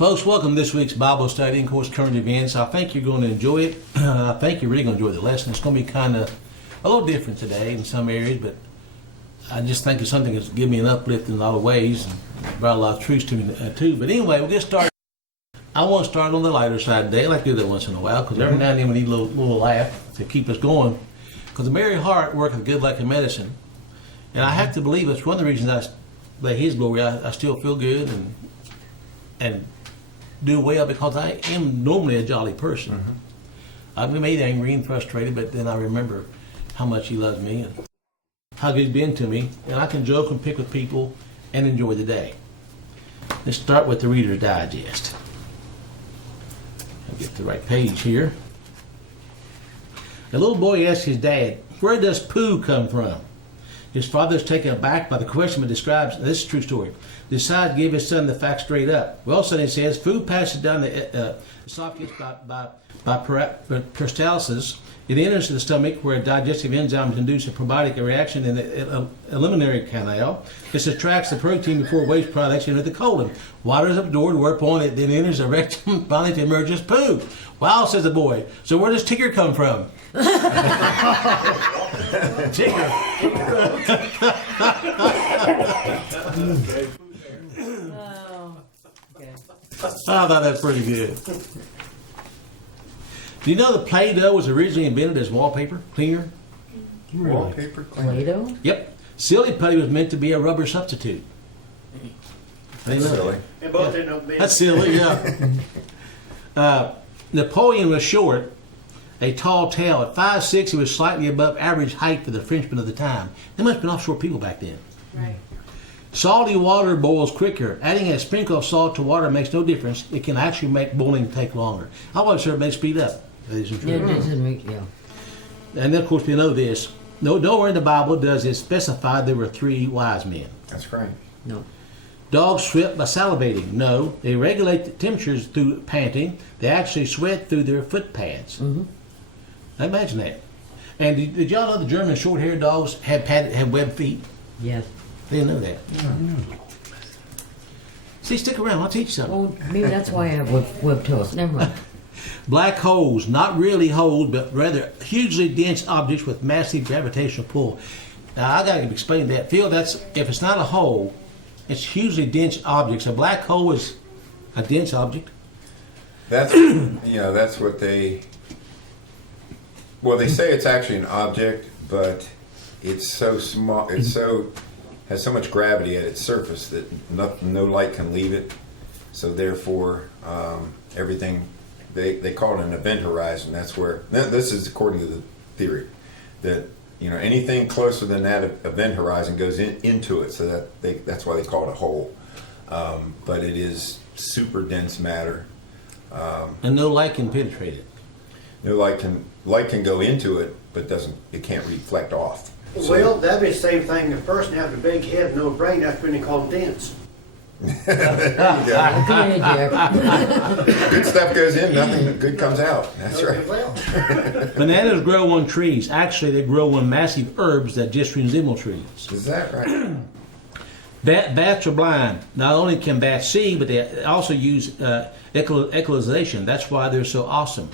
Folks, welcome to this week's Bible study and, of course, current events. I think you're going to enjoy it. I think you're really going to enjoy the lesson. It's going to be kind of a little different today in some areas, but I just think it's something that's given me an uplift in a lot of ways and brought a lot of truths to me, too. But anyway, we'll get started. I want to start on the lighter side today. I like to do that once in a while because every now and then we need a little laugh to keep us going. Because the merry heart worketh good like a medicine. And I have to believe it's one of the reasons I by His glory I still feel good and do well, because I am normally a jolly person. Mm-hmm. I've been made angry and frustrated, but then I remember how much He loves me and how good He's been to me, and I can joke and pick with people and enjoy the day. Let's start with the Reader's Digest. I'll get the right page here. A little boy asked his dad, "Where does poo come from?" His father is taken aback by the question, but describes, this is a true story, decides to give his son the facts straight up. Well, son, he says, food passes down the esophagus by peristalsis. It enters the stomach where digestive enzymes induce a probiotic reaction in the alimentary canal. This attracts the protein before waste products enter the colon. Water is absorbed, whereupon it then enters the rectum, finally to emerge as poo. Wow, says the boy. So where does Tigger come from? Tigger. I thought that's pretty good. Do you know that Play-Doh was originally invented as wallpaper cleaner? Really? Wallpaper cleaner? Play-Doh? Yep. Silly putty was meant to be a rubber substitute. That's silly. That's silly, yeah. Napoleon was short, a tall tale. At 5'6", he was slightly above average height for the Frenchmen of the time. They must have been offshore people back then. Right. Salty water boils quicker. Adding a sprinkle of salt to water makes no difference. It can actually make boiling take longer. I wasn't sure it may speed up. Yeah, yeah. And then, of course, we know this. Nowhere in the Bible does it specify there were 3 wise men. That's right. No. Dogs sweat by salivating. No. They regulate the temperatures through panting. They actually sweat through their foot pads. Mm-hmm. Imagine that. And did y'all know the German short-haired dogs have webbed feet? Yes. They didn't know that. Yeah. See, stick around. I'll teach you something. Well, maybe that's why I have web toes. Never mind. Black holes, not really holes, but rather hugely dense objects with massive gravitational pull. Now, I got to explain that. Phil, that's if it's not a hole, it's hugely dense objects. A black hole is a dense object. That's that's what they. Well, they say it's actually an object, but it's so small. It's has so much gravity at its surface that no light can leave it. So therefore, everything they call it an event horizon. That's where this is according to the theory that anything closer than that event horizon goes into it. So that's why they call it a hole. But it is super dense matter, And no light can penetrate it. No light can go into it, but it can't reflect off. Well, that'd be the same thing. If a person has a big head and no brain, that's when they call them dense. There you go. Good stuff goes in, nothing good comes out. That's right. Bananas grow on trees. Actually, they grow on massive herbs that just resemble trees. Is that right? Bats are blind. Not only can bats see, but they also use echolocation. That's why they're so awesome.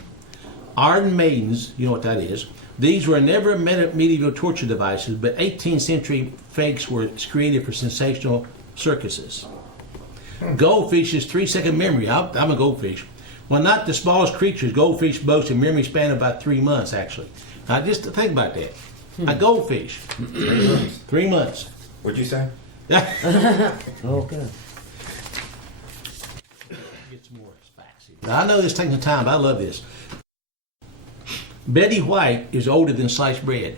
Iron maidens, you know what that is. These were never medieval torture devices, but 18th century fakes were created for sensational circuses. Goldfish's 3-second memory. I'm a goldfish. Well, not the smallest creatures. Goldfish boast a memory span of about 3 months, actually. Now, just think about that. A goldfish. 3 months. 3 months. What'd you say? Okay. Get some more facts here. Now, I know this takes some time, but I love this. Betty White is older than sliced bread.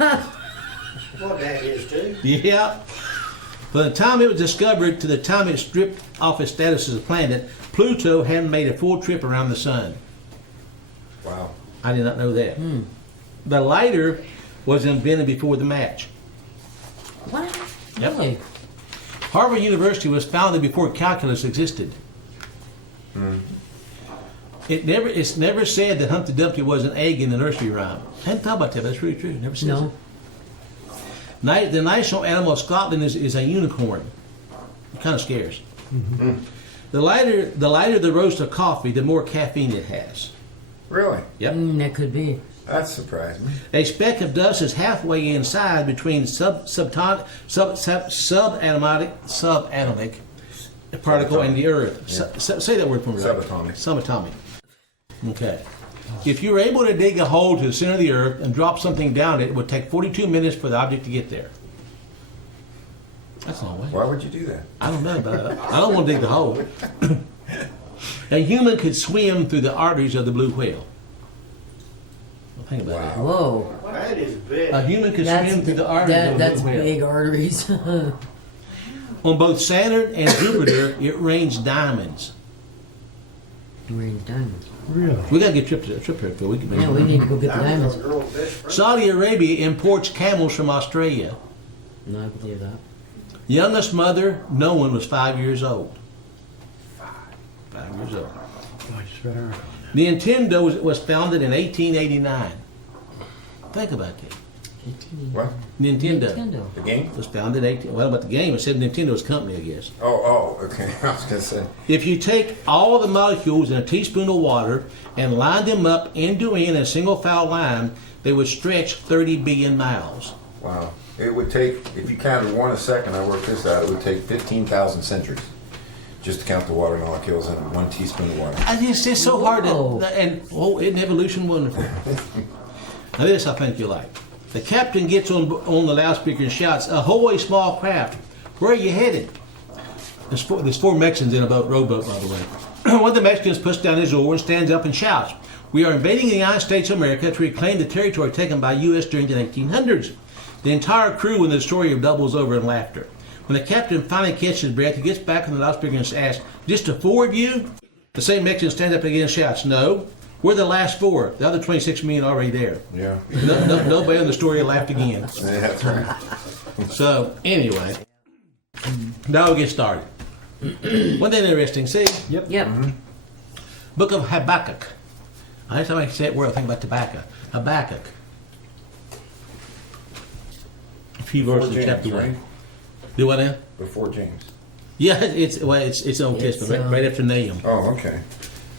Well, that is too. Yeah. From the time it was discovered to the time it stripped off its status as a planet, Pluto hadn't made a full trip around the sun. Wow. I did not know that. The lighter was invented before the match. What? Yep. Really? Harvard University was founded before calculus existed. It's never said that Humpty Dumpty was an egg in the nursery rhyme. I hadn't thought about that, but that's really true. It never says No. it. The national animal of Scotland is a unicorn. It kind of scares. The lighter the roast of coffee, the more caffeine it has. Really? Yep. That could be. That surprised me. A speck of dust is halfway inside between subatomic particle and the Earth. Say that word for me. Subatomic. Subatomic. Okay. If you were able to dig a hole to the center of the Earth and drop something down it, it would take 42 minutes for the object to get there. That's a long way. Why would you do that? I don't know, but I don't want to dig the hole. A human could swim through the arteries of the blue whale. Well, think about that. Whoa. That is big. A human could swim through the arteries of the That's blue whale. big arteries. On both Saturn and Jupiter, it rains diamonds. Rains diamonds. Really? We gotta get trip here, Phil. We can make Yeah, we need to go get the Diamonds diamonds. are girl fish, friend. Saudi Arabia imports camels from Australia. No, I believe that. Youngest mother known was 5 years old. 5 years old. I just read an article. Nintendo was founded in 1889. Think about that. What? Nintendo The game? was founded in 18. Well, about the game, it said Nintendo's company, I guess. Oh, okay. I was gonna say. If you take all the molecules in a teaspoon of water and line them up end to end in a single foul line, they would stretch 30 billion miles. Wow. It would take, if you counted one a second, I worked this out, it would take 15,000 centuries just to count the water molecules in 1 teaspoon of water. It's so hard Whoa. to, and isn't evolution wonderful? Now this I think you like. The captain gets on the loudspeaker and shouts, "Ahoy, small craft! Where are you headed?" There's four Mexicans in a rowboat, by the way. One of the Mexicans puts down his oar and stands up and shouts, "We are invading the United States of America to reclaim the territory taken by U.S. during the 1800s." The entire crew in the destroyer doubles over in laughter. When the captain finally catches his breath, he gets back on the loudspeaker and asks, "Just the 4 of you?" The same Mexican stands up again and shouts, "No, we're the last 4. The other 26 men are already there." Yeah. Nobody on the story laughed again. Yeah, that's right. So, anyway, now we'll get started. Wasn't that interesting? See? Yep. Book of Habakkuk. Every time I say that word, I think about tobacco. Habakkuk. A few verses in chapter 1. right? Do what now? Before James. Yeah, it's Old It's, Testament, right after Nahum. Oh, okay.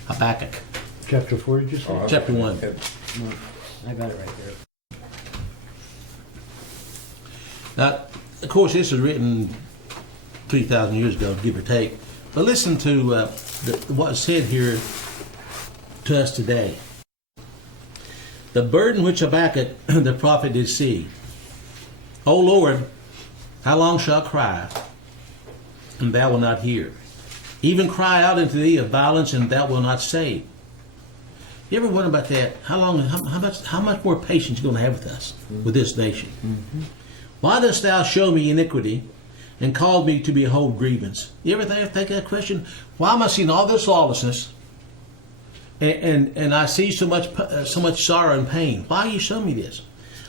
Habakkuk. Chapter 4, did you say? Oh, okay. Chapter 1. I got it right there. Now, of course, this was written 3,000 years ago, give or take. But listen to what's said here to us today. The burden which Habakkuk the prophet did see. O Lord, how long shall I cry, and thou wilt not hear? Even cry out unto thee of violence, and thou wilt not save. You ever wonder about that? How much more patience you going to have with us, with this nation? Mm-hmm. Why dost thou show me iniquity, and cause me to behold grievance? You ever think that question? Why am I seeing all this lawlessness, and I see so much sorrow and pain? Why you show me this?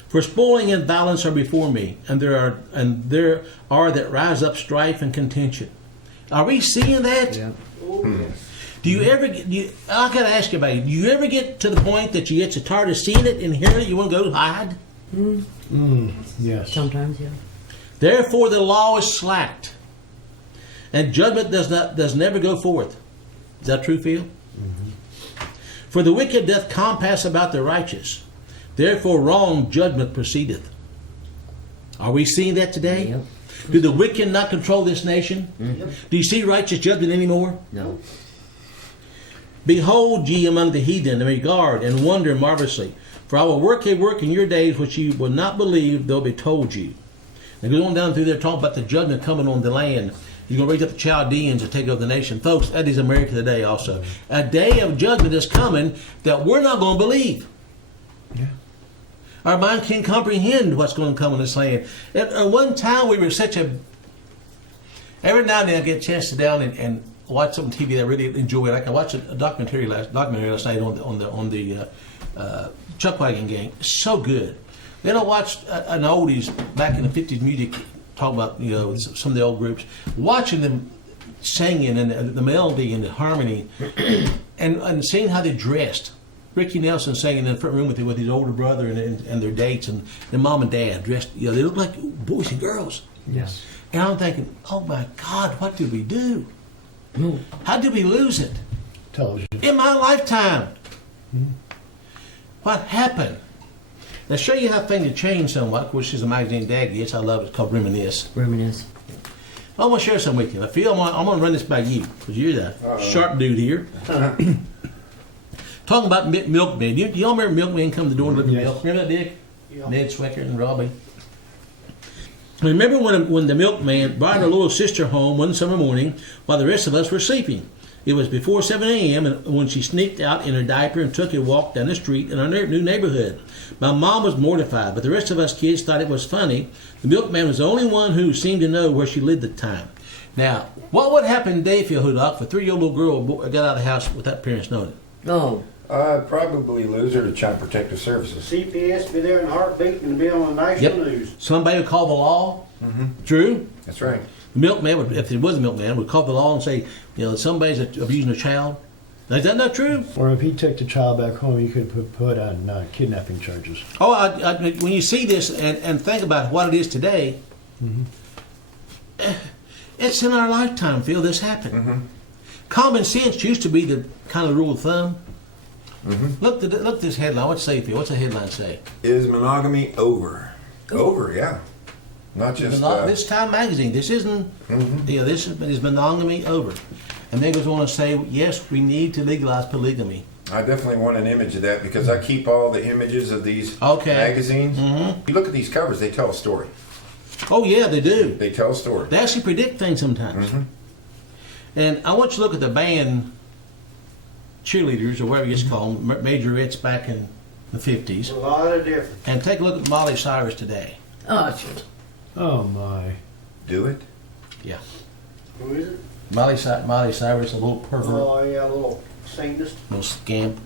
For spoiling and violence are before me, and there are that rise up strife and contention. Are we seeing that? Yeah. Do you ever I gotta ask you about it. Do you ever get to the point that you get so tired of seeing it and hearing it, you want to go hide? Yes. Sometimes, yeah. Therefore the law is slacked, and judgment does never go forth. Is that true, Phil? Mm-hmm. For the wicked doth compass about the righteous. Therefore wrong judgment proceedeth. Are we seeing that today? Yep. Do the wicked not control this nation? Mm-hmm. Do you see righteous judgment anymore? No. Behold ye among the heathen, and regard and wonder marvelously. For I will work a work in your days which ye will not believe, though be told you. And goes on down through there talking about the judgment coming on the land. He's going to raise up the Chaldeans to take over the nation. Folks, that is America today also. A day of judgment is coming that we're not going to believe. Yeah. Our mind can't comprehend what's going to come on this land. At one time, we were such a... Every now and then I get a chance to sit down and watch some TV that I really enjoy. Like I watched a documentary last night on the Chuck Wagon Gang. So good. Then I watched an oldies back in the 50s music, talk about some of the old groups, watching them singing and the melody and the harmony, and seeing how they dressed. Ricky Nelson singing in the front room with his older brother and their dates, and their mom and dad dressed. They look like boys and girls. Yes. And I'm thinking, oh my God, what did we do? How did we lose it? Television. In my lifetime. What happened? Now, show you how things have changed somewhat. Of course, this is a magazine Dad gets. I love it. It's called Reminisce. Reminisce. I want to share something with you. I feel I'm going to run this by you because you're the sharp dude here. Talking about milkman. Y'all remember milkman come to the door and look at Yes. milk? Remember that, Dick? Yeah. Ned Swecker and Robbie. Remember when the milkman brought her little sister home one summer morning while the rest of us were sleeping? It was before 7 a.m. and when she sneaked out in her diaper and took a walk down the street in our new neighborhood. My mom was mortified, but the rest of us kids thought it was funny. The milkman was the only one who seemed to know where she lived at the time. Now, what would happen in Dayfield, Hudock, if a 3-year-old little girl got out of the house without parents knowing it? Oh, I'd probably lose her to Child Protective Services. CPS be there in a heartbeat and be on the national news. Somebody would call the law. True. That's right. The milkman would, if there was a milkman, would call the law and say, somebody's abusing a child. Now, is that not true? Or if he took the child back home, he could put on kidnapping charges. Oh, when you see this and think about what it is today, it's in our lifetime, Phil, this happened. Common sense used to be the kind of rule of thumb. Look at this headline. What's it say, Phil? What's the headline say? Is monogamy over? Over, yeah. Not just. This Time magazine. This isn't. This is monogamy over. And then goes on to say, yes, we need to legalize polygamy. I definitely want an image of that because I keep all the images of these magazines. You look at these covers; they tell a story. Oh yeah, they do. They tell a story. They actually predict things sometimes. And I want you to look at the band cheerleaders, or whatever you call them, majorettes back in the 50s, A lot of difference. and take a look at Molly Cyrus today. oh, shit. Oh my. Do it. Yeah. Who is it? Molly Cyrus, a little pervert, Oh, yeah, a little Satanist. little scamp.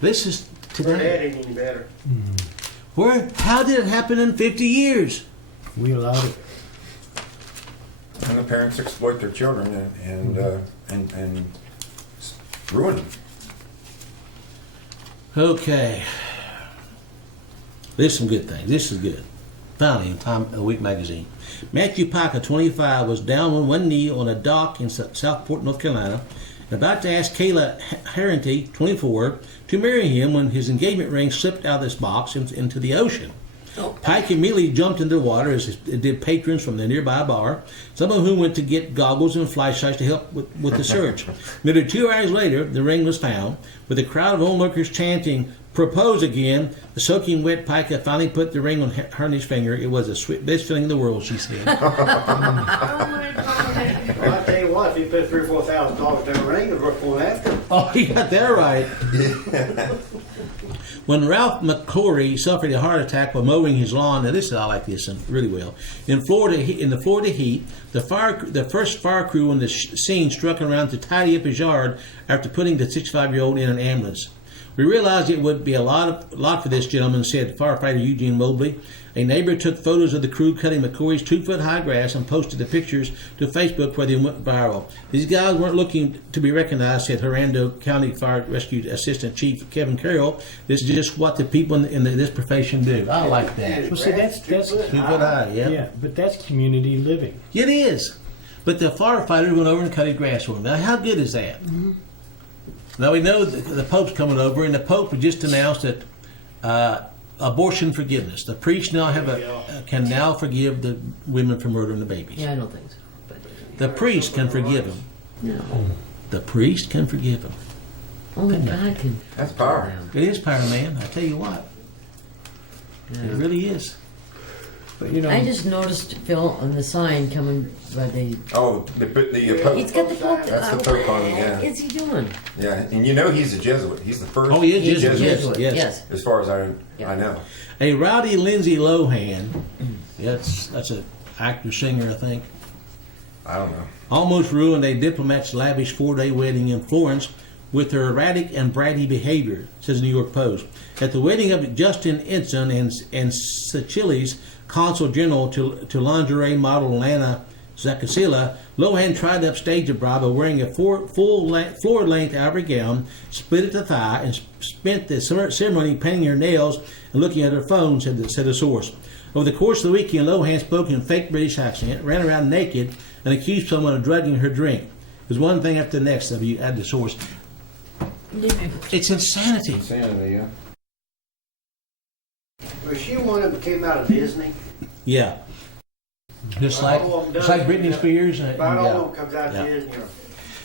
This is Her dad today. ain't any better. How did it happen in 50 years? We allowed it. And the parents exploit their children and ruin them. Okay. There's some good things. This is good. Finally, in Time of the Week magazine. Matthew Pica, 25, was down on one knee on a dock in Southport, North Carolina, and about to ask Kayla Harrington, 24, to marry him when his engagement ring slipped out of this box into the ocean. Pike immediately jumped into the water, as did patrons from the nearby bar, some of whom went to get goggles and flashlights to help with the search. Nearly 2 hours later, the ring was found, with a crowd of onlookers chanting, "Propose again." The soaking wet Pike finally put the ring on Harney's finger. It was the best feeling in the world, she said. Well, I tell you what, if you put $3,000 or $4,000 down the ring, it's worth going after. Oh, you got that right. When Ralph McClory suffered a heart attack while mowing his lawn, now I like this really well. In the Florida heat, the first fire crew on the scene struck around to tidy up his yard after putting the 65-year-old in an ambulance. We realized it would be a lot for this gentleman, said firefighter Eugene Mobley. A neighbor took photos of the crew cutting McCoy's 2-foot-high grass and posted the pictures to Facebook where they went viral. These guys weren't looking to be recognized, said Hernando County Fire Rescue Assistant Chief Kevin Carroll. This is just what the people in this profession do. I like that. Well, see, that's 2-foot-high, yeah. yeah, but that's community living. It is. But the firefighter went over and cut his grass for him. Now, how good is that? Now, we know the Pope's coming over, and the Pope just announced that abortion forgiveness. The priest now can now forgive the women for murdering the babies. Yeah, I don't think so. But The priest can forgive him. no. The priest can forgive him. Only God can. That's power. It is power, man. I tell you what. It really is. But I just noticed Phil on the sign coming by the. Oh, the Pope. He's got the Pope. That's the Pope on it, yeah. What is he doing? Yeah, and you know he's a Jesuit. He's the first. Oh, he is He's a Jesuit. Jesuit. Yes. Yes. As far as I Yeah. know. A rowdy Lindsay Lohan. That's an actor singer, I think. I don't know. Almost ruined a diplomat's lavish 4-day wedding in Florence with her erratic and bratty behavior, says the New York Post. At the wedding of Justin Ensign and Sicili's consul general to lingerie model Lana Zakasila, Lohan tried to upstage the bride by wearing a floor-length ivory gown, split at the thigh, and spent the ceremony painting her nails and looking at her phone, said the source. Over the course of the weekend, Lohan spoke in fake British accent, ran around naked, and accused someone of drugging her drink. It There's one thing after the next of you add the source. It's insanity. Insanity, yeah. Was she one that came out of Disney? Yeah. Just like Britney Spears. About all yeah. of them comes out Yeah. of Disney.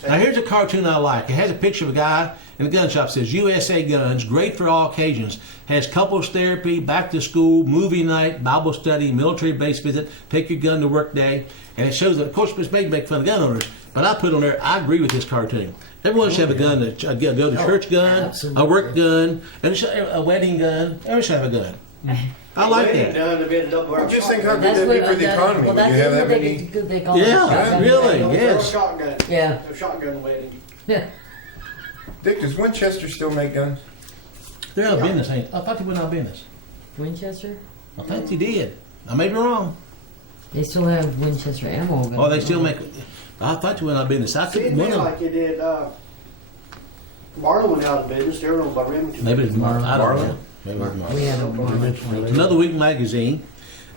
Now here's a cartoon I like. It has a picture of a guy in a gun shop. It says USA Guns, great for all occasions. Has couples therapy, back to school, movie night, Bible study, military base visit, take your gun to work day. And it shows that, of course, it's made to make fun of gun owners. But I put on there, I agree with this cartoon. Everyone should have a gun, a go to church gun, absolutely. a work gun, and a wedding gun. Everyone should have a gun. I like that. Well, just think how good That's that'd be what for the economy well, when you have that what many. they call Yeah, it. Shotgun. really, Throw a yes. shotgun. Yeah. A shotgun wedding. Yeah. Dick, does Winchester still make guns? They're out of business, ain't they? I thought they went out of business. Winchester? I think they did. I may be wrong. They still have Winchester ammo guns. Oh, they still make. I thought they went out of business. I See, couldn't it win be them. like you did. Marlin went out of business. They were owned by Remington. Maybe it's Marlin. I don't Marlin? know. Maybe it's Marlin. We had a Marlin. Another Week magazine.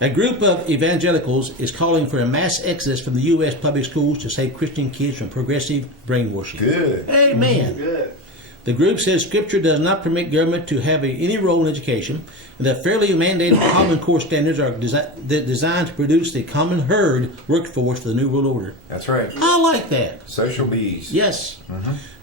A group of evangelicals is calling for a mass exodus from the U.S. public schools to save Christian kids from progressive brainwashing. Good. Amen. Good. The group says Scripture does not permit government to have any role in education, and that fairly mandated Common Core standards are designed to produce the common herd workforce for the New World Order. That's right. I like that. Social bees. Yes.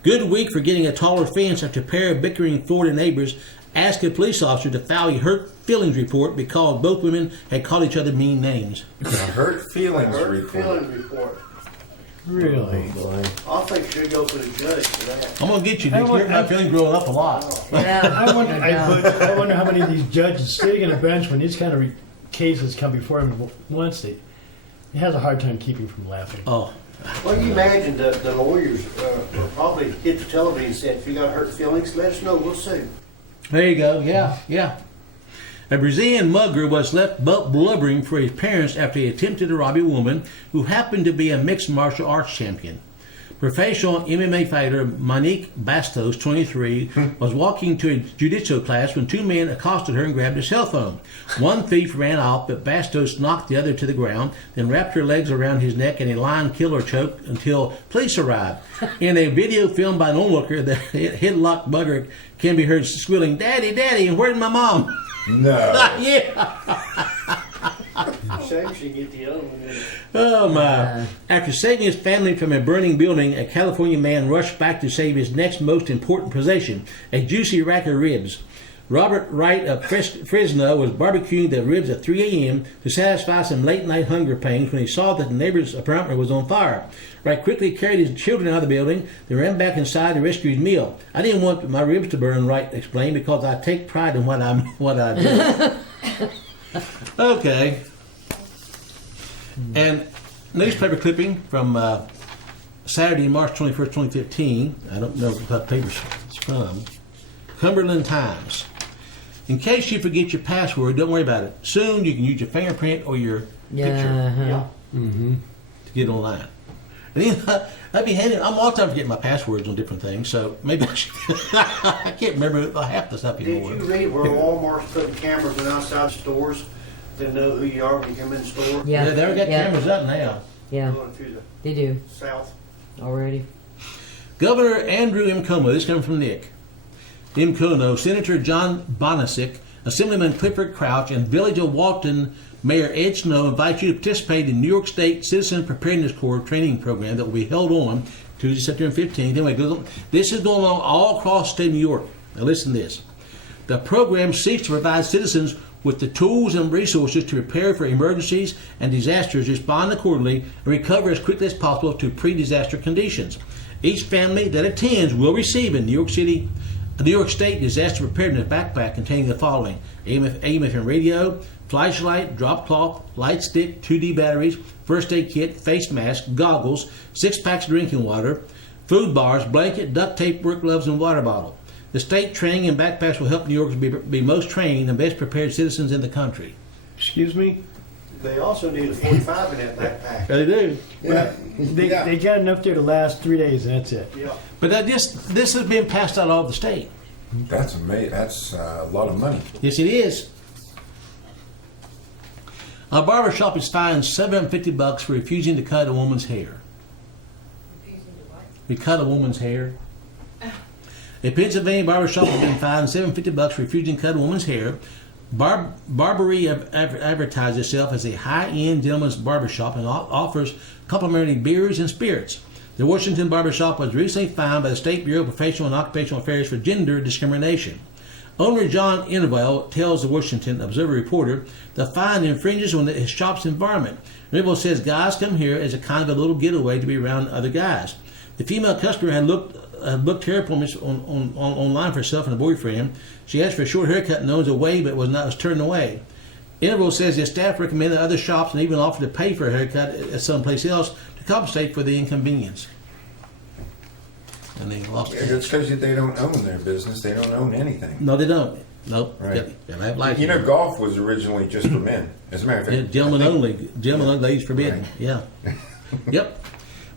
Good week for getting a taller fence after a pair of bickering Florida neighbors asked a police officer to file a hurt feelings report because both women had called each other mean names. A hurt feelings Hurt report. feelings report. Really? I think she'll go for the judge for that. I'm gonna get you. I Dick. want- You're my feeling growing up a lot. Yeah. I wonder, Yeah. I wonder how many of these judges sitting on a bench when these kind of cases come before him once he has a hard time keeping from laughing. Oh, Well, you imagine the lawyers will probably hit the television and said, if you got hurt feelings, let us know. We'll sue. there you go. Yeah, yeah. A Brazilian mugger was left blubbering for his parents after he attempted to rob a woman who happened to be a mixed martial arts champion. Professional MMA fighter Monique Bastos, 23, was walking to a jiu-jitsu class when two men accosted her and grabbed her cell phone. One thief ran off, but Bastos knocked the other to the ground, then wrapped her legs around his neck in a lion killer choke until police arrived. In a video filmed by an onlooker, the headlock mugger can be heard squealing, "Daddy, Daddy, and where's my mom?" No. Yeah. Shame she get the other one. Oh my. After saving his family from a burning building, a California man rushed back to save his next most important possession, a juicy rack of ribs. Robert Wright of Fresno was barbecuing the ribs at 3 a.m. to satisfy some late-night hunger pains when he saw that the neighbor's apartment was on fire. Wright quickly carried his children out of the building, then ran back inside to rescue his meal. "I didn't want my ribs to burn," Wright explained, "because I take pride in what I do." Okay. And newspaper clipping from Saturday, March 21st, 2015. I don't know what paper it's from. Cumberland Times. In case you forget your password, don't worry about it. Soon you can use your fingerprint or your picture Yeah. to get online. And then I'd be handy. I'm all the time forgetting my passwords on different things, so maybe I should. I can't remember half the stuff Did anymore. you read where Walmart's putting cameras in outside stores to know who you are when you come in the store? Yeah. Yeah, they already got Yeah. cameras up now. Yeah. Going through the They do south. already. Governor Andrew Mkono, this comes from Nick. Mkono, Senator John Bonasic, Assemblyman Clifford Crouch, and Village of Walton Mayor Ed Snow invite you to participate in New York State Citizen Preparedness Corps training program that will be held on Tuesday, September 15th. Anyway, this is going on all across the state of New York. Now listen to this. The program seeks to provide citizens with the tools and resources to prepare for emergencies and disasters, respond accordingly, and recover as quickly as possible to pre-disaster conditions. Each family that attends will receive a New York State Disaster Preparedness backpack containing the following: AM/FM radio, flashlight, drop cloth, light stick, 2D batteries, first aid kit, face mask, goggles, 6 packs of drinking water, food bars, blanket, duct tape, work gloves, and water bottle. The state training and backpacks will help New Yorkers be most trained and best prepared citizens in the country. Excuse me? They also need a 45 in that backpack. They do. Yeah. They got enough there to last 3 days and that's it. Yeah. But this has been passed out all over the state. That's amazing. That's a lot of money. Yes, it is. A barber shop is fined $750 for refusing to cut a woman's hair. We cut a woman's hair. A Pennsylvania barbershop has been fined $750 for refusing to cut a woman's hair. Barbary advertises itself as a high-end gentleman's barbershop and offers complimentary beers and spirits. The Washington barbershop was recently fined by the State Bureau of Professional and Occupational Affairs for gender discrimination. Owner John Intervale tells the Washington Observer reporter the fine infringes on his shop's environment. Intervale says guys come here as a kind of a little getaway to be around other guys. The female customer had booked hair appointments online for herself and a boyfriend. She asked for a short haircut known as a wave, but was turned away. Interval says his staff recommended other shops and even offered to pay for a haircut at someplace else to compensate for the inconvenience. And they lost it. It's because they don't own their business. They don't own anything. No, they don't. Nope. Right. Like You know, golf was originally just for men. As a matter of fact, yeah, gentlemen only. Gentlemen only. Ladies forbidden. Right. Yeah. Yep.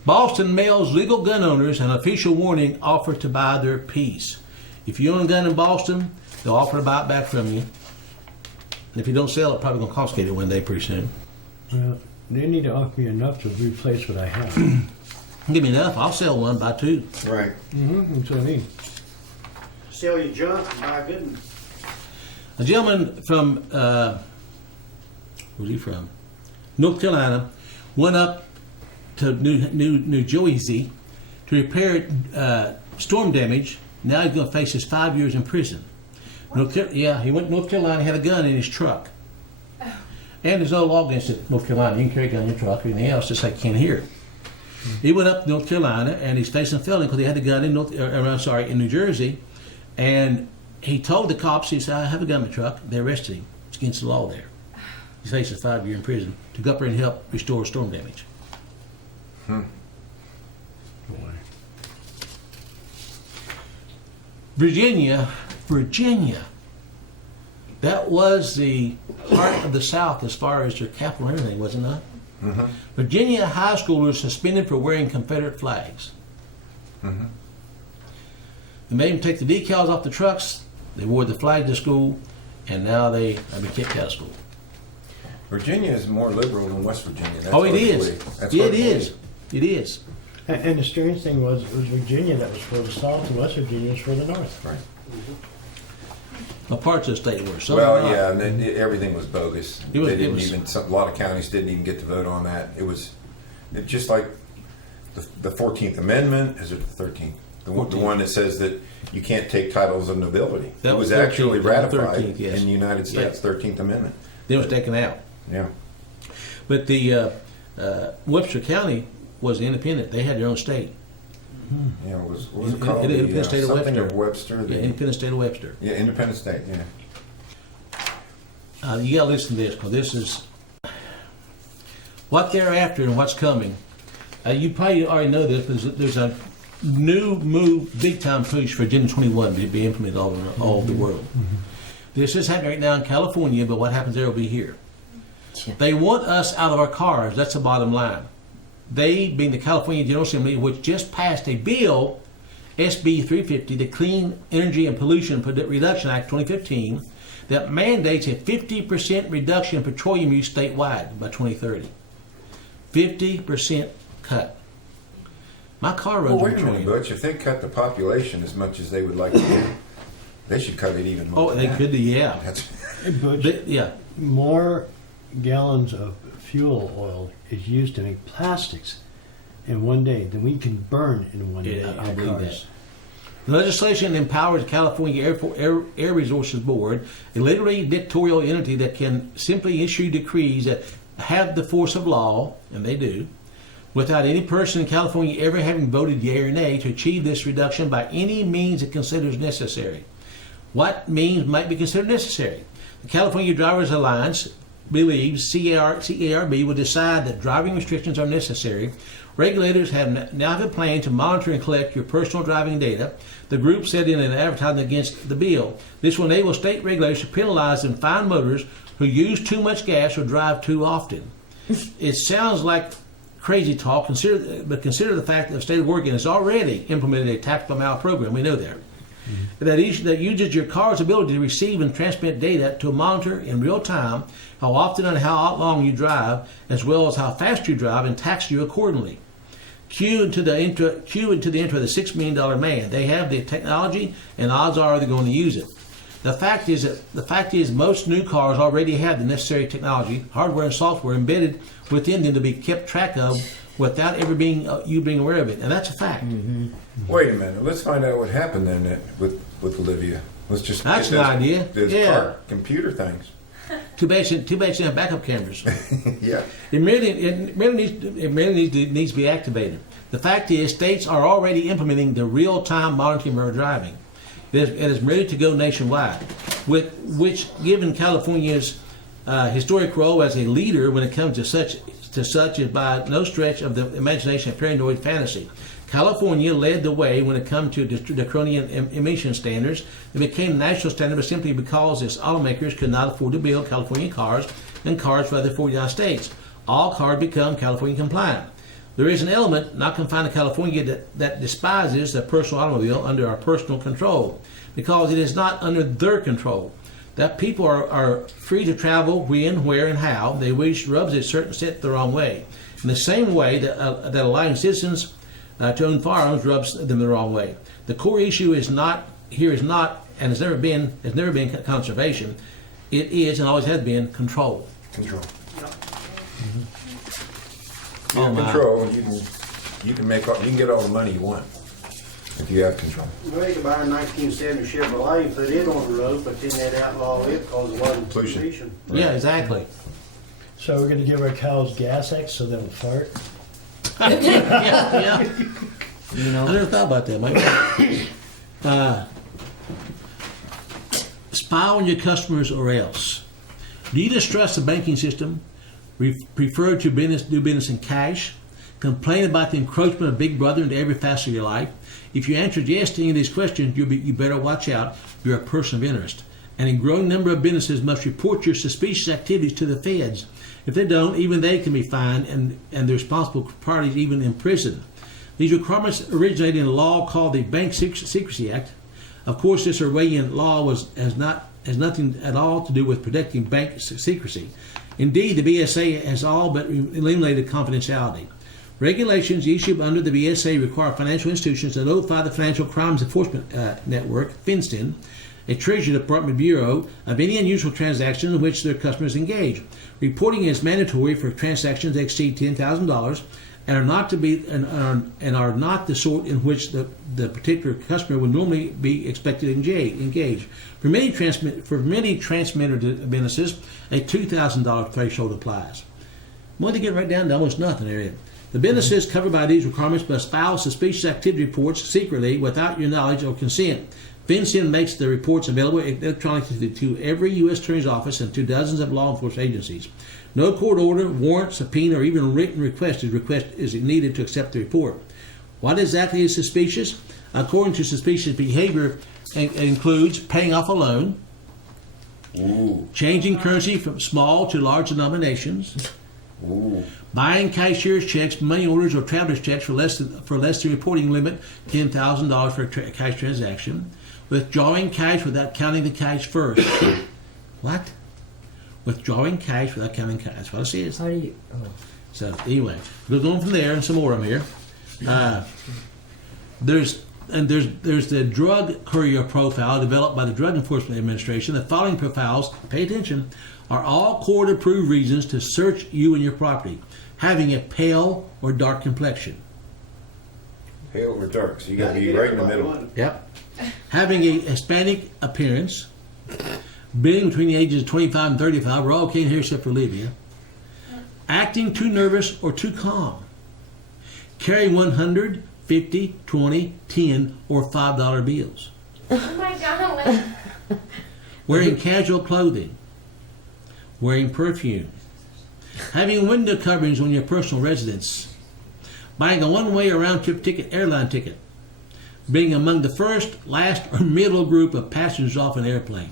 Boston mails legal gun owners an official warning offer to buy their peace. If you own a gun in Boston, they'll offer to buy it back from you. And if you don't sell it, probably going to confiscate it one day pretty soon. Well, they need to offer me enough to replace what I have. Give me enough. I'll sell one, buy two. right. That's what I mean. Sell your junk and buy a good one. A gentleman from, where's he from? North Carolina, went up to New Jersey to repair storm damage. Now he's going to face his 5 years in prison. He went to North Carolina, had a gun in his truck. And there's no law against it, North Carolina. You can carry a gun in your truck or anything else, just like you can't hear it. He went up to North Carolina and he's facing a felony because he had the gun in New Jersey. And he told the cops, he said, I have a gun in my truck. They arrested him. It's against the law there. He faces 5 years in prison to go up there and help restore storm damage. Boy. Virginia. That was the heart of the South as far as their capital and everything, wasn't it? Mm-hmm. Virginia high schoolers suspended for wearing Confederate flags. Mm-hmm. They made them take the decals off the trucks. They wore the flag to school, and now they have been kicked out of school. Virginia is more liberal than West Virginia. That's Oh, it hard to is. believe. That's Yeah, hard it to is. believe. It is. And the strange thing was, it was Virginia that was for the South and West Virginia was for the North. Right. Well, parts of the state were. Some Well, were not. yeah, and then everything was bogus. It was- They it didn't was- even. A lot of counties didn't even get to vote on that. It just like the 14th Amendment. Is it the 13th? The 14th. one that says that you can't take titles of nobility. That it was was actually 13th, ratified 13th, yes. in the United States. 13th Amendment. Then it was taken out. Yeah. But the Webster County was independent. They had their own state. Yeah. What was it In- called? Independent State of something Webster. of Webster. Yeah, independent state of Webster. Yeah, independent state. Yeah. You got to listen to this because this is what they're after and what's coming. You probably already know this, but there's a new move, big time push for Agenda 21 to be implemented all over the world. This is happening right now in California, but what happens there will be here. Yeah. They want us out of our cars. That's the bottom line. They, being the California General Assembly, which just passed a bill, SB 350, the Clean Energy and Pollution Reduction Act 2015, that mandates a 50% reduction in petroleum use statewide by 2030. 50% cut. My car runs Well, on wait a minute, petroleum. Butch. If they cut the population as much as they would like to do, they should cut it even more. Oh, than they that. could, yeah. That's, Hey, Butch, Yeah. more gallons of fuel oil is used to make plastics in one day than we can burn in one day. Yeah, I in believe cars. that. The legislation empowers the California Air Resources Board, a literally dictatorial entity that can simply issue decrees that have the force of law, and they do, without any person in California ever having voted yea or nay to achieve this reduction by any means it considers necessary. What means might be considered necessary? The California Drivers Alliance believes CARB will decide that driving restrictions are necessary. Regulators now have a plan to monitor and collect your personal driving data. The group said in an advertisement against the bill, this will enable state regulators to penalize and fine motorists who use too much gas or drive too often. It sounds like crazy talk, but consider the fact that the state of Oregon has already implemented a tax per mile program. We know that. That uses your car's ability to receive and transmit data to monitor in real time how often and how long you drive, as well as how fast you drive, and tax you accordingly. Cue into the intro of the $6 million man. They have the technology, and odds are they're going to use it. The fact is most new cars already have the necessary technology, hardware and software embedded within them to be kept track of without ever being aware of it, and that's a fact. Mm-hmm. Wait a minute. Let's find out what happened then with Olivia. Let's just That's get an idea. Those Yeah. computer things. Too bad she didn't have backup cameras. Yeah. It merely needs to be activated. The fact is, states are already implementing the real-time monitoring of our driving. It is ready to go nationwide, which, given California's historic role as a leader when it comes to such is by no stretch of the imagination a paranoid fantasy. California led the way when it comes to draconian emission standards. It became national standard simply because its automakers could not afford to build California cars and cars for other 49 states. All cars become California compliant. There is an element not confined to California that despises the personal automobile under our personal control because it is not under their control. That people are free to travel when, where, and how they wish rubs a certain set the wrong way. In the same way that allowing citizens to own firearms rubs them the wrong way. The core issue is not and has never been conservation. It is and always has been control. Control. Oh, You have my. control, and you can get all the money you want if you have control. Well, you could buy a 1970 Chevrolet and put it on the road, but then they'd outlaw it because of one Pollution. pollution. Yeah, exactly. So we're going to give our cows gas X so they'll fart. Yeah. You I know, never thought about that, Mike. Spy on your customers or else. Do you distrust the banking system? Prefer to do business in cash? Complain about the encroachment of Big Brother into every facet of your life? If you answered yes to any of these questions, you better watch out. You're a person of interest. And a growing number of businesses must report your suspicious activities to the feds. If they don't, even they can be fined and the responsible parties even imprisoned. These requirements originated in a law called the Bank Secrecy Act. Of course, this Orwellian law has nothing at all to do with protecting bank secrecy. Indeed, the BSA has all but eliminated confidentiality. Regulations issued under the BSA require financial institutions to notify the Financial Crimes Enforcement Network, FinCEN, a Treasury Department bureau, of any unusual transactions in which their customers engage. Reporting is mandatory for transactions that exceed $10,000 and are not the sort in which the particular customer would normally be expected to engage. For many transmitter businesses, a $2,000 threshold applies. Well, they get right down to almost nothing area. The businesses covered by these requirements must file suspicious activity reports secretly without your knowledge or consent. FinCEN makes the reports available electronically to every U.S. Attorney's Office and to dozens of law enforcement agencies. No court order, warrant, subpoena, or even written request is needed to accept the report. What exactly is suspicious? According to suspicious behavior, it includes paying off a loan, changing currency from small to large denominations, buying cashier's checks, money orders, or traveler's checks for less than reporting limit, $10,000 for a cash transaction, withdrawing cash without counting the cash first. What? Withdrawing cash without counting cash. That's what it says. how do you? Oh. So anyway, we're going from there, and some more of them here. There's the drug courier profile developed by the Drug Enforcement Administration. The following profiles, pay attention, are all court-approved reasons to search you and your property: having a pale or dark complexion. Pale or dark, so you got to Gotta be get right in the everybody middle. one. Yep. Having a Hispanic appearance, being between the ages of 25 and 35, we're all okay in here except for Olivia. Acting too nervous or too calm. Carrying 100, 50, 20, 10, or $5 bills. Oh my God. Wearing casual clothing. Wearing perfume. Having window coverings on your personal residence. Buying a one-way or round-trip airline ticket. Being among the first, last, or middle group of passengers off an airplane.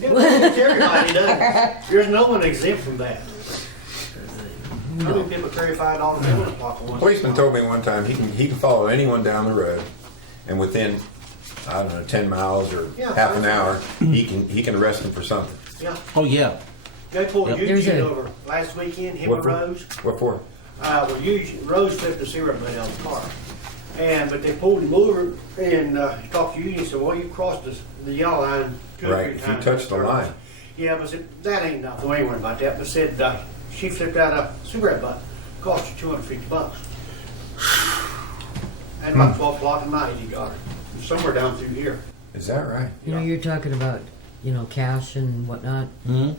Yeah, it's everybody does. There's no one exempt from that. How many people carry $5 bill in a pocket once? Policeman told me one time he can follow anyone down the road, and within, I don't know, 10 miles or Yeah, half an that's hour, he can arrest them for something. Yeah, Oh, yeah. they pulled Yep. Eugene There's a- over last weekend, him What and for? Rose. What for? Rose flipped the cigarette butt out of the car. But they pulled him over and talked to you, and he said, well, you crossed the yellow line 2 or 3 Right, times. if you touched the line. Yeah, but said, that ain't nothing. Don't worry about that. But said, she flipped out a cigarette butt. Cost you $250. And about 12 o'clock at night, he got it. Somewhere down through here. Is that right? You know, you're talking about, cash and whatnot. Mm-hmm.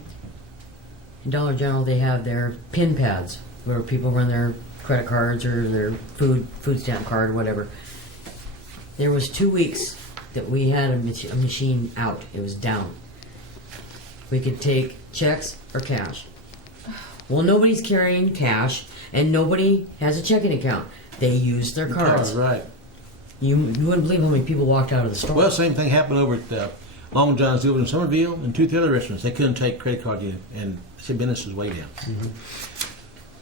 In Dollar General, they have their pin pads where people run their credit cards or their food stamp card or whatever. There was 2 weeks that we had a machine out. It was down. We could take checks or cash. Well, nobody's carrying cash, and nobody has a checking account. They use their cards. Right. You wouldn't believe how many people walked out of the store. Well, same thing happened over at Long John's over in Somerville and 2 other restaurants. They couldn't take credit cards in, and they said business was way down. Mm-hmm.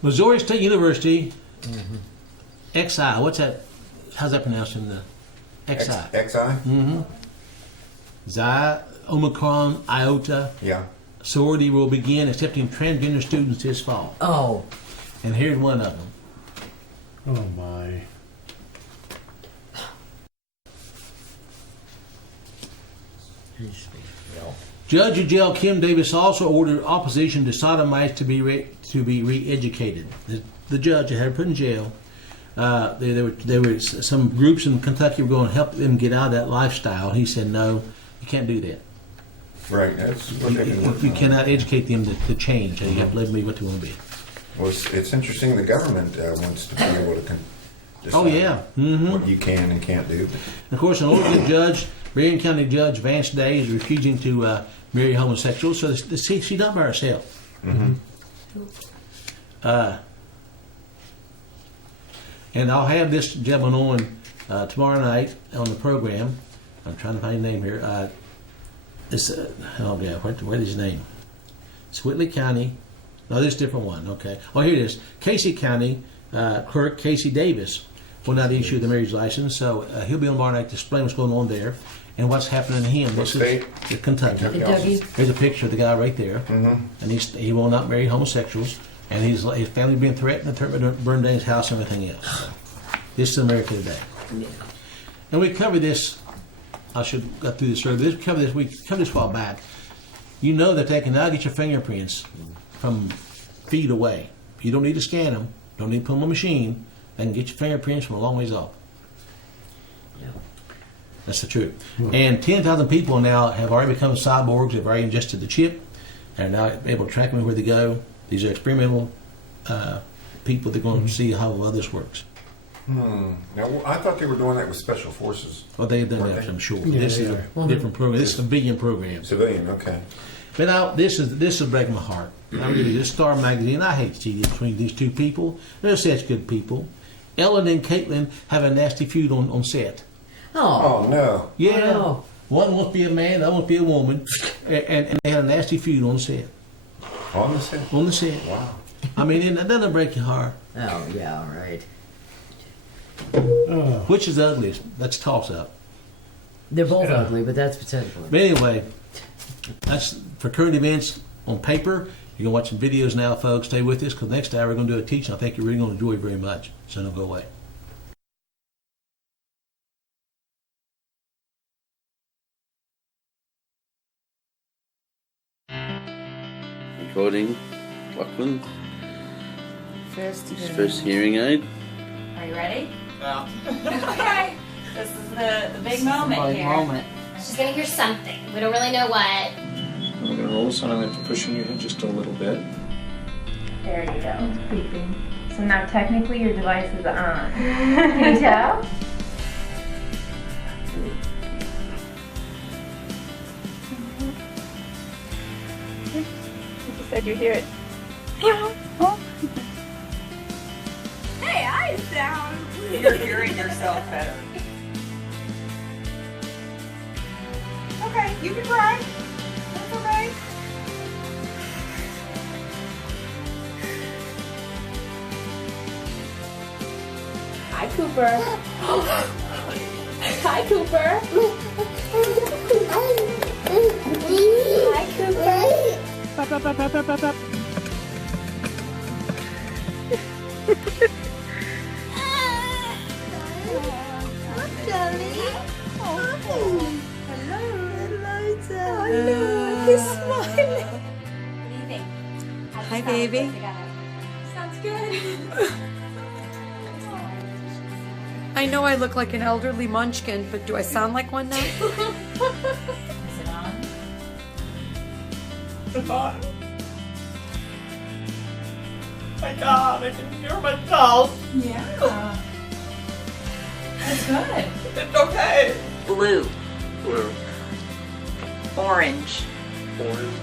Missouri State University, XI. What's that? How's that pronounced in the XI? XI? Mm-hmm. Xi, Omicron, Iota. Yeah. Sorority will begin accepting transgender students this fall. Oh, And here's one of them. Oh my. Judge of jail Kim Davis also ordered opposition to sodomites to be re-educated. The judge that had her put in jail. There were some groups in Kentucky were going to help them get out of that lifestyle. He said, "No, you can't do that. Right, that's what they've been You working on. cannot educate them to change. You have to let them be what they want to be." Well, it's interesting the government wants to be able to decide Oh yeah. Mm-hmm. what you can and can't do. Of course, an Oregon judge, Marion County Judge Vance Day, is refusing to marry homosexuals. So she's not by herself. Mm-hmm. And I'll have this gentleman on tomorrow night on the program. I'm trying to find his name here. What is his name? It's Whitley County. No, this is a different one. Okay. Oh, here it is. Casey County Clerk Casey Davis will not issue the marriage license, so he'll be on tomorrow night to explain what's going on there and what's happening to him. What This state? is Kentucky. Kentucky. There's a picture of the guy right there, Mm-hmm. and he will not marry homosexuals, and his family being threatened to burn down his house and everything else. This is America today. Yeah. And we covered this. I should have got through this earlier. We covered this a while back. You know that they can now get your fingerprints from feet away. You don't need to scan them. Don't need to put them on a machine. They can get your fingerprints from a long ways off. Yeah. That's the truth. And 10,000 people now have already become cyborgs. They've already ingested the chip. And are now able to track them where they go. These are experimental people that are going to see how well this works. Now, I thought they were doing that with special forces. Well, they've done Are that, they? I'm sure. Yeah, This they is are. a different program. This is a civilian program. Civilian, okay. But now, this is breaking my heart. I really do. This Star Magazine, I hate to see this between these two people. They're such good people. Ellen and Caitlin have a nasty feud on set. Oh. Oh, no. Yeah. no. One wants to be a man, the other wants to be a woman. And they had a nasty feud on set. On the set? On the set. Wow. I mean, that doesn't break your heart. Oh, yeah, right. Oh. Which is the ugliest? That's a toss-up. They're both Yeah. ugly, but that's potential. But anyway, that's for current events on paper. You're going to watch some videos now, folks. Stay with us because next hour we're going to do a teaching I think you're really going to enjoy very much. So don't go away. Recording. Lachlan, First his first hearing aid. Are you ready? Yeah. Okay. This is the big moment here. She's gonna hear something. We don't really know what. I'm going to roll, so I'm going to push your head just a little bit. There you go. Beeping. So now technically your device is on. Can you tell? You said you hear it. Hey, I sound. You're hearing yourself better. Okay, you can cry. That's okay. Hi, Cooper. Hi, Cooper. Hi, Cooper. Hi, baby. Sounds good. I know I look like an elderly munchkin, but do I sound like one now? Is it on? It's on. My God, I can hear myself. Yeah. That's good. It's okay. Blue, Blue, orange, orange,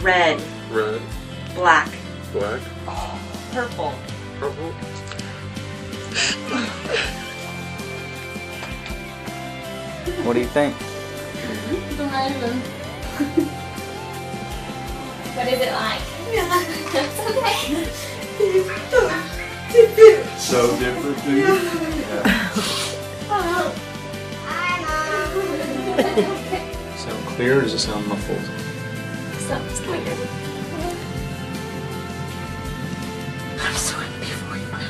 red, red, black, black, purple. purple. What do you think? Don't know. What is it like? It's okay. So different, dude. Sound clear or does it sound muffled? Sounds clear. I'm so happy for you, Mommy.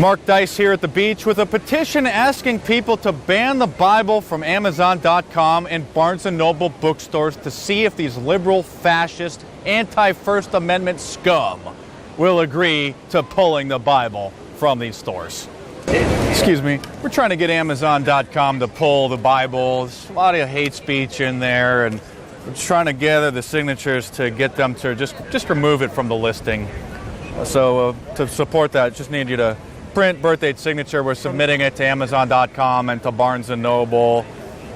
Mark Dice here at the beach with a petition asking people to ban the Bible from Amazon.com and Barnes & Noble bookstores to see if these liberal, fascist, anti-First Amendment scum will agree to pulling the Bible from these stores. Excuse me, we're trying to get Amazon.com to pull the Bible. There's a lot of hate speech in there, and we're trying to gather the signatures to get them to just remove it from the listing. So to support that, just need you to print birth date signature. We're submitting it to Amazon.com and to Barnes & Noble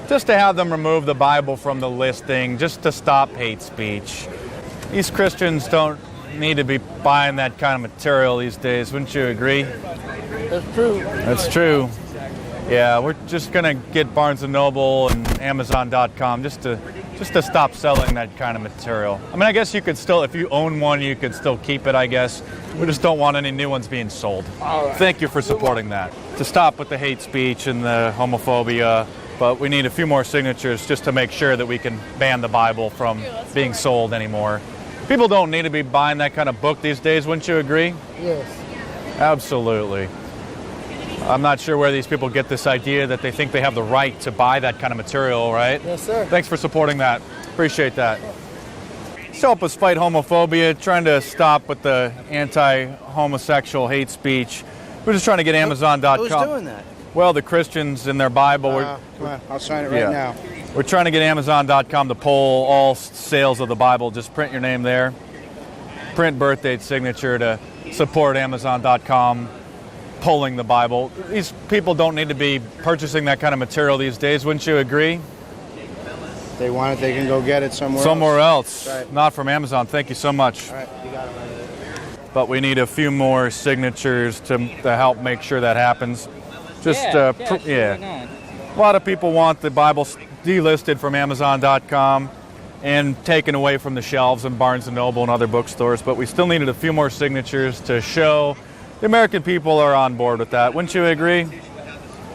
just to have them remove the Bible from the listing, just to stop hate speech. These Christians don't need to be buying that kind of material these days. Wouldn't you agree? That's true. That's true. Yeah, we're just going to get Barnes & Noble and Amazon.com just to stop selling that kind of material. I mean, I guess you could still, if you own one, you could still keep it, I guess. We just don't want any new ones being sold. Thank you for supporting that. To stop with the hate speech and the homophobia, but we need a few more signatures just to make sure that we can ban the Bible from being sold anymore. People don't need to be buying that kind of book these days, wouldn't you agree? Yes. Absolutely. I'm not sure where these people get this idea that they think they have the right to buy that kind of material, right? Yes, sir. Thanks for supporting that. Appreciate that. Just help us fight homophobia, trying to stop with the anti-homosexual hate speech. We're just trying to get Amazon.com. Who's doing that? Well, the Christians in their Bible. Come on, I'll sign it right now. We're trying to get Amazon.com to poll all sales of the Bible. Just print your name there. Print birth date signature to support Amazon.com polling the Bible. These people don't need to be purchasing that kind of material these days. Wouldn't you agree? If they want it, they can go get it somewhere else. Right. Not from Amazon. Thank you so much. All right, you got it. But we need a few more signatures to help make sure that happens. A lot of people want the Bible delisted from Amazon.com and taken away from the shelves in Barnes & Noble and other bookstores, but we still needed a few more signatures to show the American people are on board with that. Wouldn't you agree?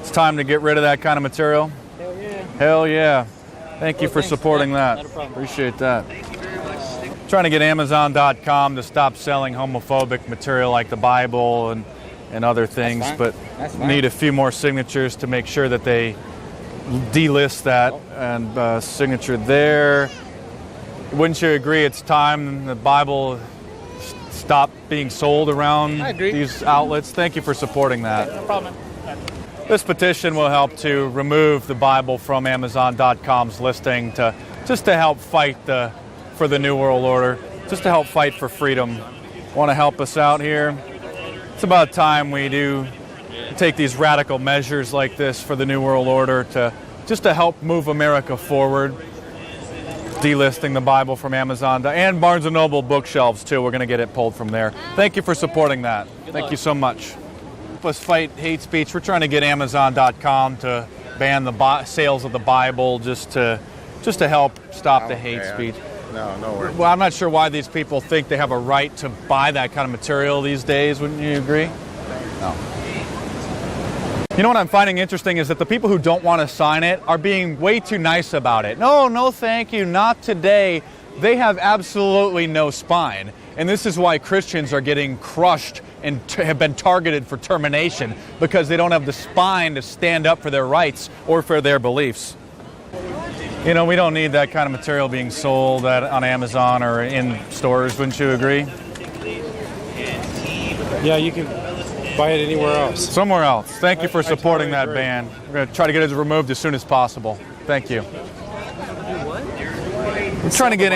It's time to get rid of that kind of material. Hell yeah. Hell yeah. Thank you for supporting that. Appreciate that. Trying to get Amazon.com to stop selling homophobic material like the Bible and other things, but need a few more signatures to make sure that they delist that. And signature there. Wouldn't you agree it's time the Bible stop being sold around these outlets? Thank you for supporting that. No problem. This petition will help to remove the Bible from Amazon.com's listing just to help fight for the New World Order, just to help fight for freedom. Want to help us out here? It's about time we do take these radical measures like this for the New World Order to help move America forward. Delisting the Bible from Amazon and Barnes & Noble bookshelves too. We're going to get it pulled from there. Thank you for supporting that. Thank you so much. Help us fight hate speech. We're trying to get Amazon.com to ban the sales of the Bible just to help stop the hate speech. No worries. Well, I'm not sure why these people think they have a right to buy that kind of material these days. Wouldn't you agree? No. You know what I'm finding interesting is that the people who don't want to sign it are being way too nice about it. No, thank you, not today. They have absolutely no spine. And this is why Christians are getting crushed and have been targeted for termination, because they don't have the spine to stand up for their rights or for their beliefs. You know, we don't need that kind of material being sold on Amazon or in stores, wouldn't you agree? Yeah, you can buy it anywhere else. Somewhere else. Thank you for supporting that ban. We're going to try to get it removed as soon as possible. Thank you. We're trying to get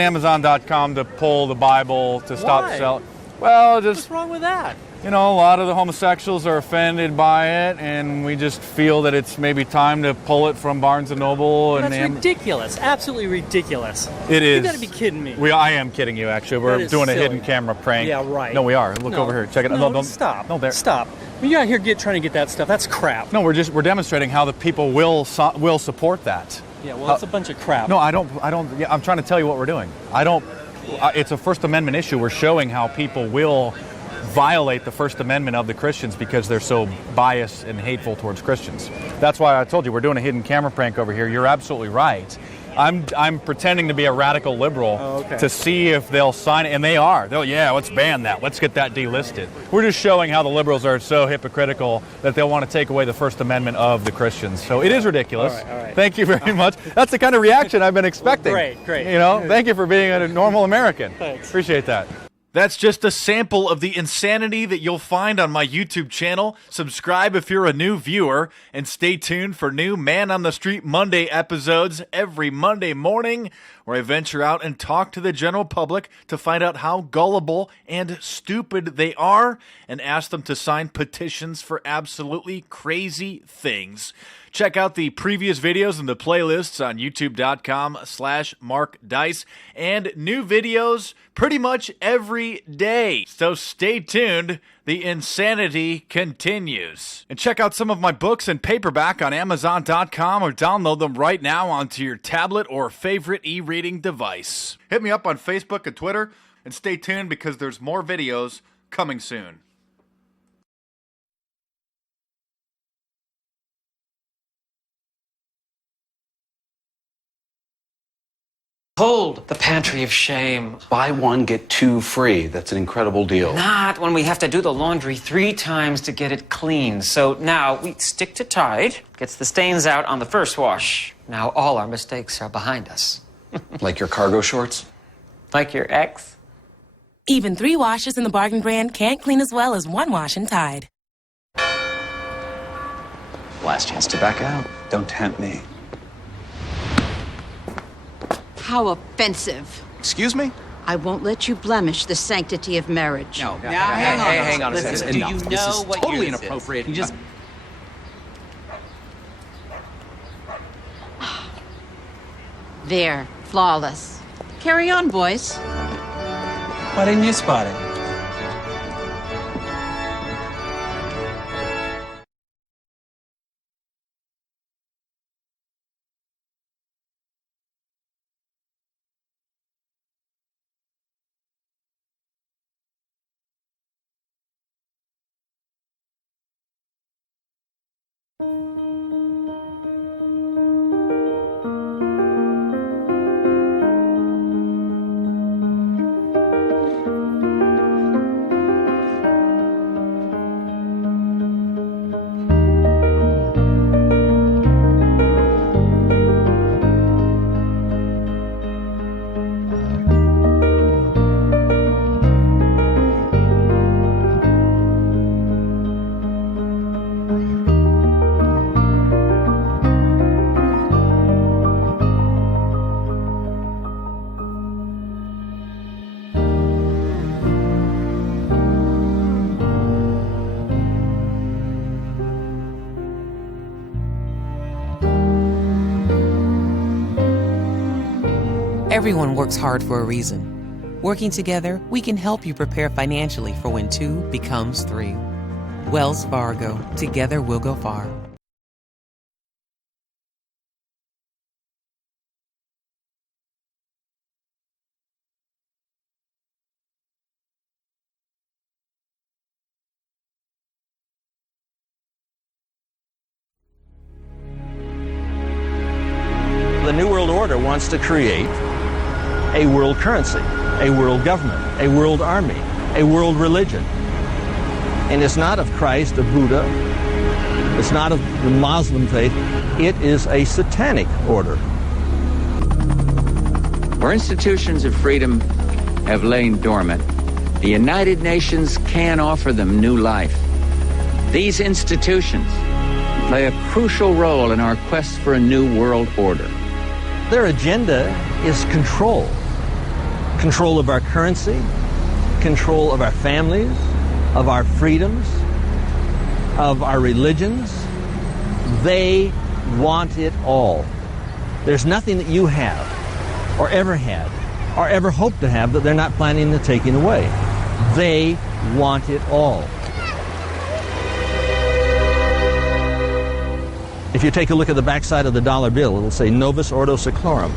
Amazon.com to pull the Bible to stop selling. Well, what's wrong with that? You know, a lot of the homosexuals are offended by it, and we just feel that it's maybe time to pull it from Barnes & Noble. That's ridiculous. Absolutely ridiculous. It is. You gotta be kidding me. I am kidding you, actually. We're doing a hidden camera prank. Yeah, right. No, we are. Look over here. Check it out. No, don't stop. No, there. Stop. When you're out here trying to get that stuff, that's crap. No, we're demonstrating how the people will support that. Yeah, well, it's a bunch of crap. No, I don't. Yeah, I'm trying to tell you what we're doing. It's a First Amendment issue. We're showing how people will violate the First Amendment of the Christians because they're so biased and hateful towards Christians. That's why I told you we're doing a hidden camera prank over here. You're absolutely right. I'm pretending to be a radical liberal to see if they'll sign it, and they are. Let's ban that. Let's get that delisted. We're just showing how the liberals are so hypocritical that they'll want to take away the First Amendment of the Christians. So it is ridiculous. All right. Thank you very much. That's the kind of reaction I've been expecting. Well, great. You know, thank you for being a normal American. Thanks. Appreciate that. That's just a sample of the insanity that you'll find on my YouTube channel. Subscribe if you're a new viewer, and stay tuned for new Man on the Street Monday episodes every Monday morning, where I venture out and talk to the general public to find out how gullible and stupid they are and ask them to sign petitions for absolutely crazy things. Check out the previous videos and the playlists on youtube.com/markdice and new videos pretty much every day. So stay tuned. The insanity continues. And check out some of my books in paperback on Amazon.com or download them right now onto your tablet or favorite e-reading device. Hit me up on Facebook and Twitter, and stay tuned because there's more videos coming soon. Hold the pantry of shame. Buy one, get two free. That's an incredible deal. Not when we have to do the laundry 3 times to get it clean. So now we stick to Tide. Gets the stains out on the first wash. Now all our mistakes are behind us. Like your cargo shorts? Like your ex? Even 3 washes in the Bargain brand can't clean as well as 1 wash in Tide. Last chance to back out. Don't tempt me. How offensive. Excuse me? I won't let you blemish the sanctity of marriage. No. Hang on a Listen, second. do Enough. you This know is what totally year this inappropriate. is? You just... There, flawless. Carry on, boys. Why didn't you spot it? Everyone works hard for a reason. Working together, we can help you prepare financially for when 2 becomes 3. Wells Fargo. Together we'll go far. The New World Order wants to create a world currency, a world government, a world army, a world religion. And it's not of Christ, of Buddha, it's not of the Muslim faith, it is a satanic order. Where institutions of freedom have lain dormant, the United Nations can offer them new life. These institutions play a crucial role in our quest for a new world order. Their agenda is control. Control of our currency, control of our families, of our freedoms, of our religions. They want it all. There's nothing that you have, or ever had, or ever hope to have that they're not planning to taking away. They want it all. If you take a look at the backside of the dollar bill, it'll say Novus Ordo Seclorum,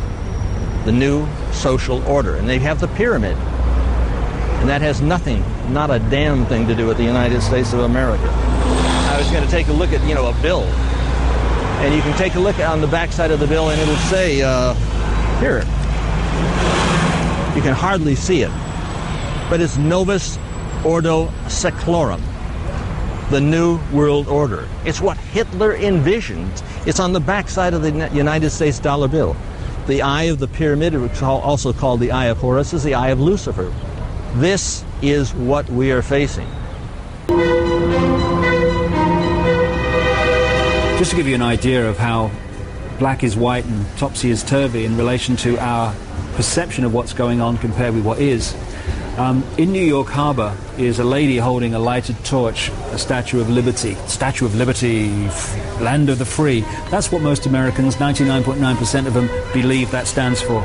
the new social order. And they have the pyramid. And that has nothing, not a damn thing to do with the United States of America. I was going to take a look at, a bill. And you can take a look on the backside of the bill and it'll say, here. You can hardly see it. But it's Novus Ordo Seclorum, the New World Order. It's what Hitler envisioned. It's on the backside of the United States dollar bill. The eye of the pyramid, also called the eye of Horus, is the eye of Lucifer. This is what we are facing. Just to give you an idea of how black is white and topsy is turvy in relation to our perception of what's going on compared with what is, In New York Harbor is a lady holding a lighted torch, a Statue of Liberty. Statue of Liberty, land of the free. That's what most Americans, 99.9% of them, believe that stands for.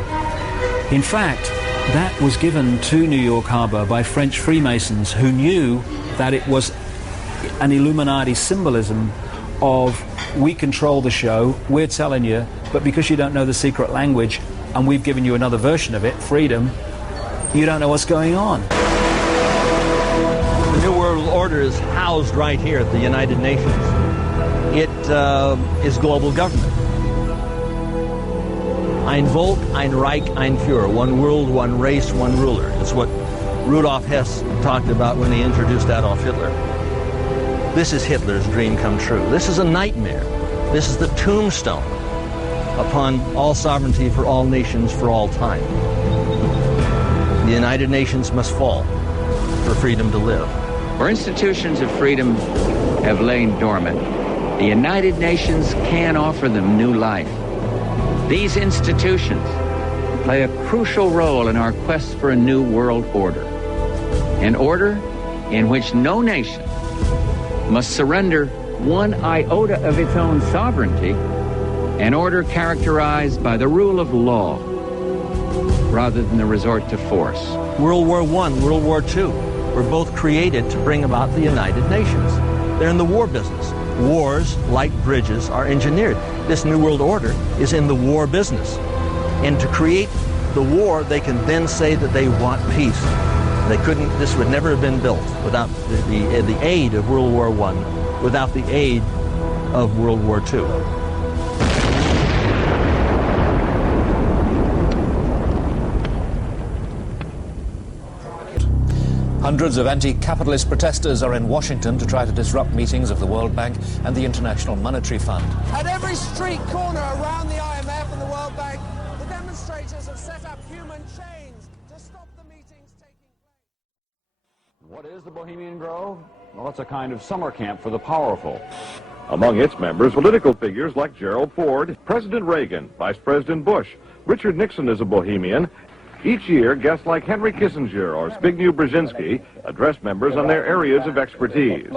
In fact, that was given to New York Harbor by French Freemasons who knew that it was an Illuminati symbolism of, we control the show, we're telling you, but because you don't know the secret language and we've given you another version of it, freedom, you don't know what's going on. The New World Order is housed right here at the United Nations. It is global government. Ein Volk, ein Reich, ein Führer. One world, one race, one ruler. It's what Rudolf Hess talked about when he introduced Adolf Hitler. This is Hitler's dream come true. This is a nightmare. This is the tombstone upon all sovereignty for all nations for all time. The United Nations must fall for freedom to live. Where institutions of freedom have lain dormant, the United Nations can offer them new life. These institutions play a crucial role in our quest for a new world order. An order in which no nation must surrender one iota of its own sovereignty, an order characterized by the rule of law rather than the resort to force. World War I, World War II were both created to bring about the United Nations. They're in the war business. Wars, like bridges, are engineered. This New World Order is in the war business. And to create the war, they can then say that they want peace. They couldn't, this would never have been built without the aid of World War I, without the aid of World War II. Hundreds of anti-capitalist protesters are in Washington to try to disrupt meetings of the World Bank and the International Monetary Fund. At every street corner around the IMF and the World Bank, the demonstrators have set up human chains to stop the meetings taking place. What is the Bohemian Grove? Well, it's a kind of summer camp for the powerful. Among its members, political figures like Gerald Ford, President Reagan, Vice President Bush, Richard Nixon is a Bohemian. Each year, guests like Henry Kissinger or Zbigniew Brzezinski address members on their areas of expertise.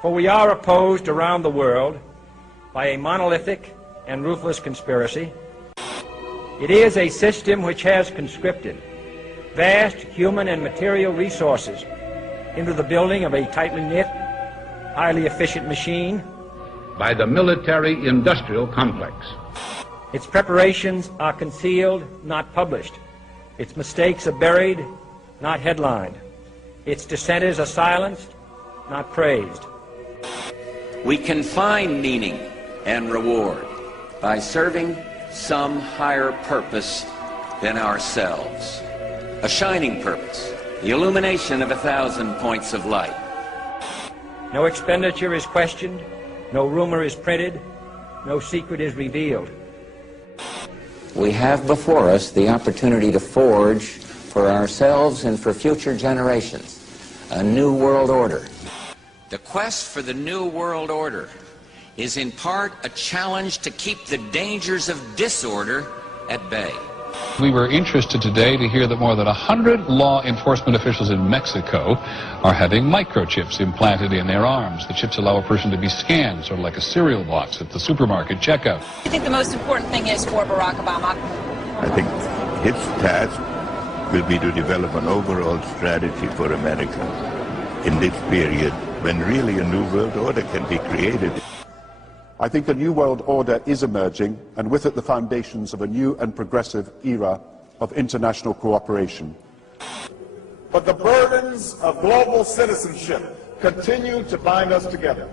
For we are opposed around the world by a monolithic and ruthless conspiracy. It is a system which has conscripted vast human and material resources into the building of a tightly knit, highly efficient machine. By the military-industrial complex. Its preparations are concealed, not published. Its mistakes are buried, not headlined. Its dissenters are silenced, not praised. We can find meaning and reward by serving some higher purpose than ourselves. A shining purpose, the illumination of 1,000 points of light. No expenditure is questioned, no rumor is printed, no secret is revealed. We have before us the opportunity to forge for ourselves and for future generations a new world order. The quest for the new world order is in part a challenge to keep the dangers of disorder at bay. We were interested today to hear that more than 100 law enforcement officials in Mexico are having microchips implanted in their arms. The chips allow a person to be scanned, sort of like a cereal box at the supermarket checkout. I think the most important thing is for Barack Obama. I think his task will be to develop an overall strategy for America in this period when really a new world order can be created. I think a new world order is emerging, and with it the foundations of a new and progressive era of international cooperation. But the burdens of global citizenship continue to bind us together.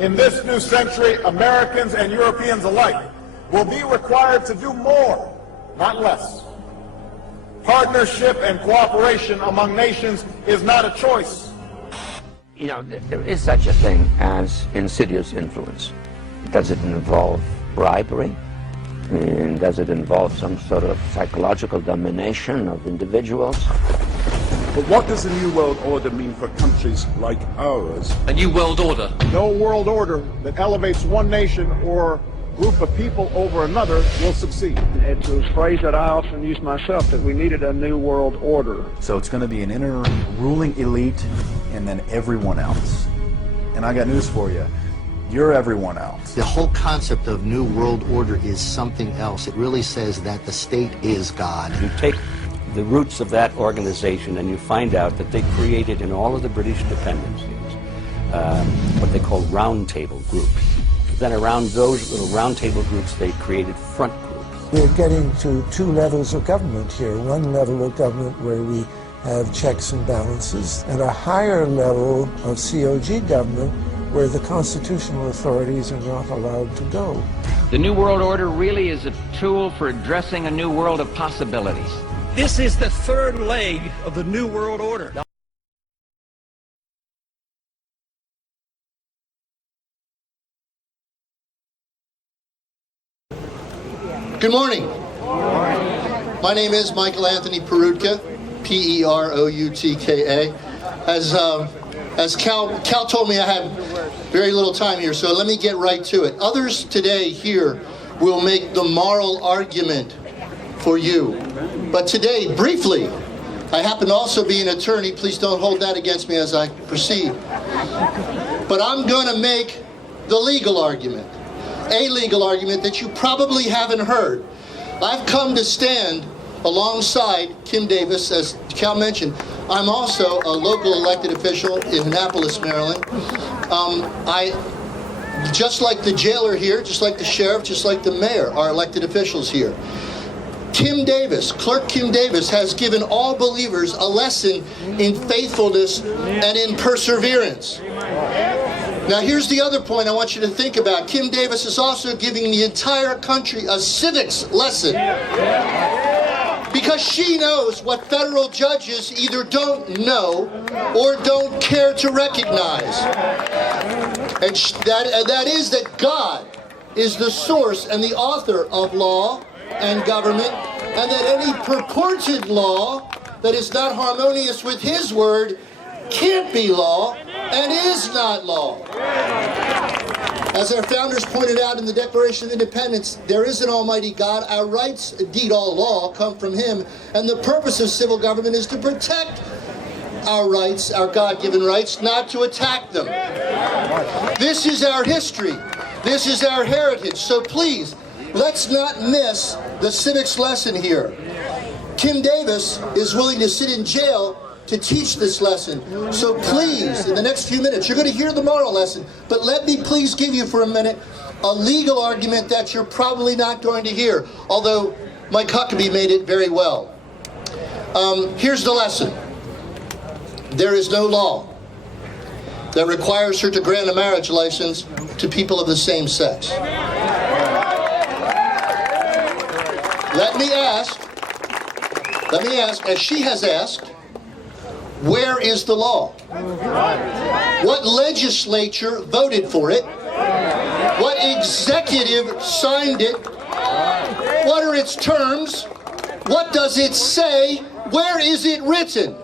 In this new century, Americans and Europeans alike will be required to do more, not less. Partnership and cooperation among nations is not a choice. You know, there is such a thing as insidious influence. Does it involve bribery? And does it involve some sort of psychological domination of individuals? But what does a new world order mean for countries like ours? A new world order? No world order that elevates one nation or group of people over another will succeed. It's a phrase that I often use myself, that we needed a new world order. So it's going to be an inner ruling elite and then everyone else. And I got news for you. You're everyone else. The whole concept of New World Order is something else. It really says that the state is God. You take the roots of that organization and you find out that they created in all of the British dependencies what they call round table groups. Then around those little round table groups they created front groups. We're getting to two levels of government here. One level of government where we have checks and balances, and a higher level of COG government where the constitutional authorities are not allowed to go. The New World Order really is a tool for addressing a new world of possibilities. This is the third leg of the New World Order. Good morning. My name is Michael Anthony Peroutka, P-E-R-O-U-T-K-A. As Cal told me, I have very little time here, so let me get right to it. Others today here will make the moral argument for you. But today, briefly, I happen to also be an attorney. Please don't hold that against me as I proceed. But I'm going to make the legal argument. A legal argument that you probably haven't heard. I've come to stand alongside Kim Davis, as Cal mentioned. I'm also a local elected official in Annapolis, Maryland. Just like the jailer here, just like the sheriff, just like the mayor, are elected officials here. Kim Davis, Clerk Kim Davis, has given all believers a lesson in faithfulness and in perseverance. Now here's the other point I want you to think about. Kim Davis is also giving the entire country a civics lesson. Because she knows what federal judges either don't know or don't care to recognize. And that is that God is the source and the author of law and government, and that any purported law that is not harmonious with His word can't be law and is not law. As our founders pointed out in the Declaration of Independence, there is an almighty God. Our rights, indeed all law, come from Him. And the purpose of civil government is to protect our rights, our God-given rights, not to attack them. This is our history. This is our heritage. So please, let's not miss the civics lesson here. Kim Davis is willing to sit in jail to teach this lesson. So please, in the next few minutes, you're going to hear the moral lesson, but let me please give you for a minute a legal argument that you're probably not going to hear, although Mike Huckabee made it very well. Here's the lesson. There is no law that requires her to grant a marriage license to people of the same sex. Let me ask, as she has asked, where is the law? What legislature voted for it? What executive signed it? What are its terms? What does it say? Where is it written?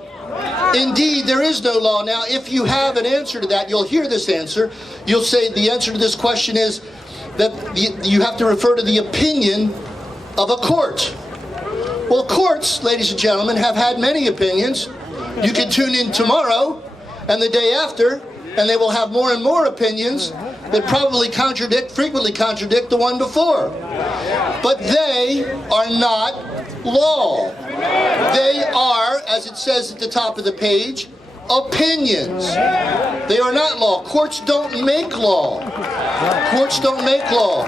Indeed, there is no law. Now, if you have an answer to that, you'll hear this answer. You'll say the answer to this question is that you have to refer to the opinion of a court. Well, courts, ladies and gentlemen, have had many opinions. You can tune in tomorrow and the day after, and they will have more and more opinions that probably frequently contradict the one before. But they are not law. They are, as it says at the top of the page, opinions. They are not law. Courts don't make law. Courts don't make law.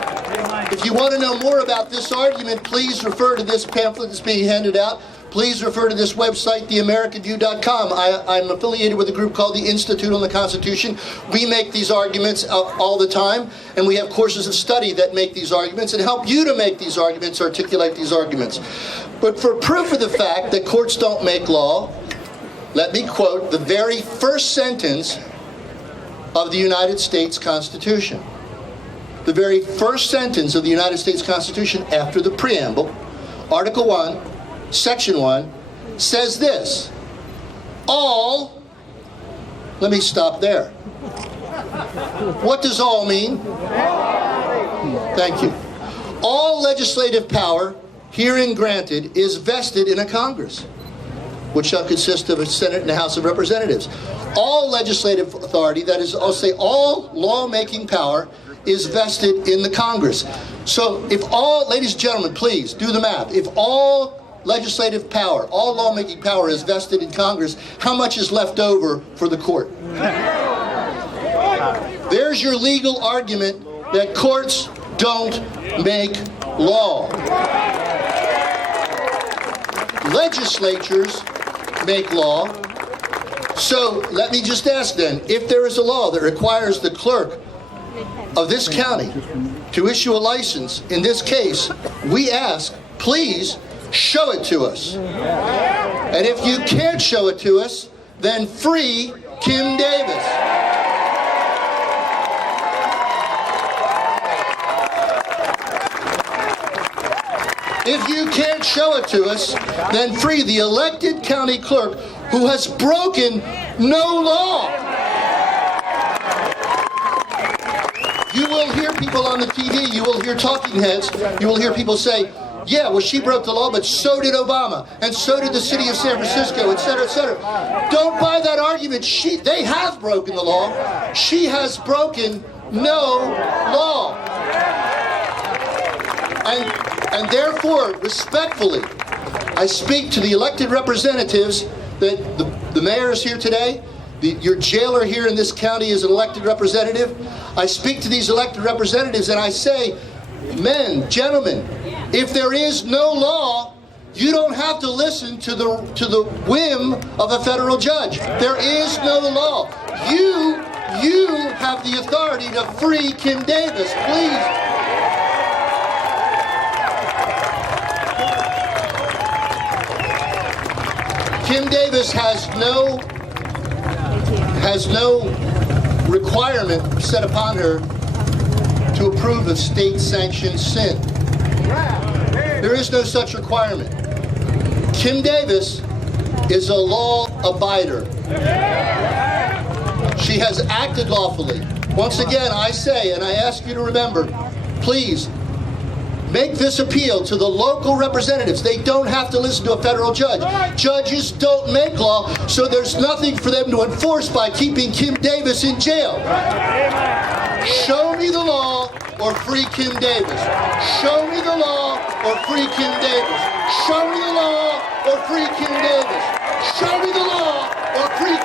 If you want to know more about this argument, please refer to this pamphlet that's being handed out. Please refer to this website, theamericanview.com. I'm affiliated with a group called the Institute on the Constitution. We make these arguments all the time, and we have courses of study that make these arguments and help you to make these arguments, articulate these arguments. But for proof of the fact that courts don't make law, let me quote the very first sentence of the United States Constitution. The very first sentence of the United States Constitution after the preamble, Article 1, Section 1, says this: all, let me stop there. What does all mean? Thank you. All legislative power herein granted is vested in a Congress, which shall consist of a Senate and a House of Representatives. All legislative authority, that is, I'll say all lawmaking power, is vested in the Congress. So if all, ladies and gentlemen, please do the math. If all legislative power, all lawmaking power is vested in Congress, how much is left over for the court? There's your legal argument that courts don't make law. Legislatures make law. So let me just ask then, if there is a law that requires the clerk of this county to issue a license, in this case, we ask, please show it to us. And if you can't show it to us, then free Kim Davis. If you can't show it to us, then free the elected county clerk who has broken no law. You will hear people on the TV, you will hear talking heads, you will hear people say, yeah, well, she broke the law, but so did Obama, and so did the city of San Francisco, et cetera, et cetera. Don't buy that argument. They have broken the law. She has broken no law. And therefore, respectfully, I speak to the elected representatives that the mayor is here today, your jailer here in this county is an elected representative. I speak to these elected representatives and I say, men, gentlemen, if there is no law, you don't have to listen to the whim of a federal judge. There is no law. You have the authority to free Kim Davis, please. Kim Davis has no requirement set upon her to approve of state-sanctioned sin. There is no such requirement. Kim Davis is a law abider. She has acted lawfully. Once again, I say, and I ask you to remember, please, make this appeal to the local representatives. They don't have to listen to a federal judge. Judges don't make law, so there's nothing for them to enforce by keeping Kim Davis in jail. Show me the law or free Kim Davis. Show me the law or free Kim Davis. Show me the law or free Kim Davis. Show me the law or free